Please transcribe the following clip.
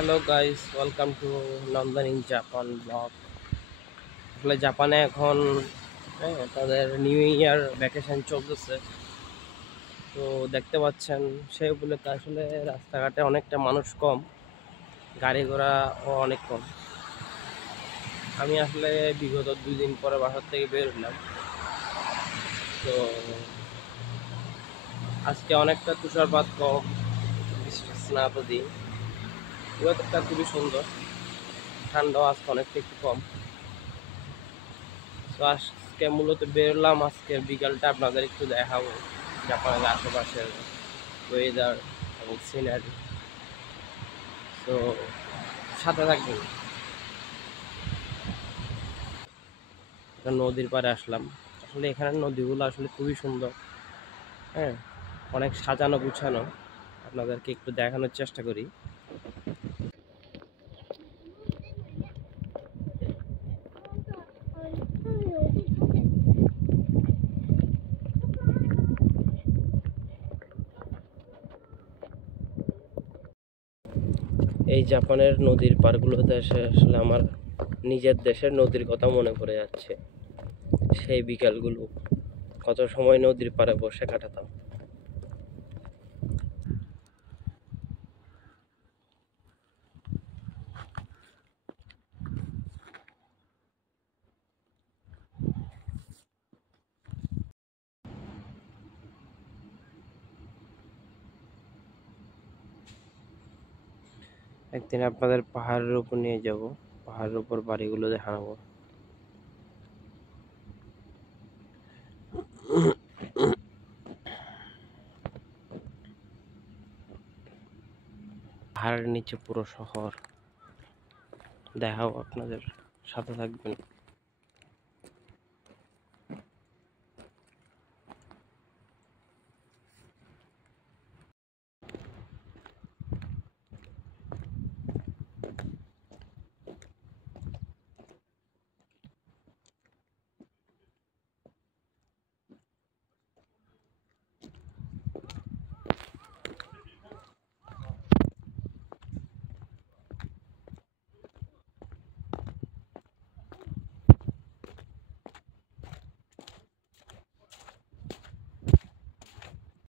Hello guys, welcome to Nandan in Japan blog. আসলে জাপানে এখন তাদের নিউ ইয়ার ভ্যাকেশন চলতেছে। তো দেখতে পাচ্ছেন সেই উপলক্ষে আসলে রাস্তাঘাটে অনেকটা মানুষ কম, গাড়ি ঘোড়াও অনেক কম। আমি আসলে বিগত 2 দিন পরে বাসার থেকে বের হলাম। তো আজকে অনেকটা তুষারপাত কম, বৃষ্টির স্নাত দিন, ওয়েদারটা খুবই সুন্দর, ঠান্ডাও আজকে অনেকটা একটু কম। তো আজকে মূলত বেরোলাম, আজকে বিকালটা আপনাদের একটু দেখাবো জাপানের আশেপাশের ওয়েদার এবং সিনারি। তো সাথে থাকবেন। একটা নদীর পাড়ে আসলাম। আসলে এখানের নদীগুলো আসলে খুবই সুন্দর। হ্যাঁ, অনেক সাজানো গুছানো। আপনাদেরকে একটু দেখানোর চেষ্টা করি। এই জাপানের নদীর পাড়গুলোতে এসে আসলে আমার নিজের দেশের নদীর কথা মনে পড়ে যাচ্ছে। সেই বিকালগুলো কত সময় নদীর পাড়ে বসে কাটাতাম। একদিন আপনাদের পাহাড়ের উপর নিয়ে যাব, পাহাড়ের উপর বাড়িগুলো দেখাবো। পাহাড়ের নিচে পুরো শহর দেখাবো আপনাদের, সাথে থাকবেন।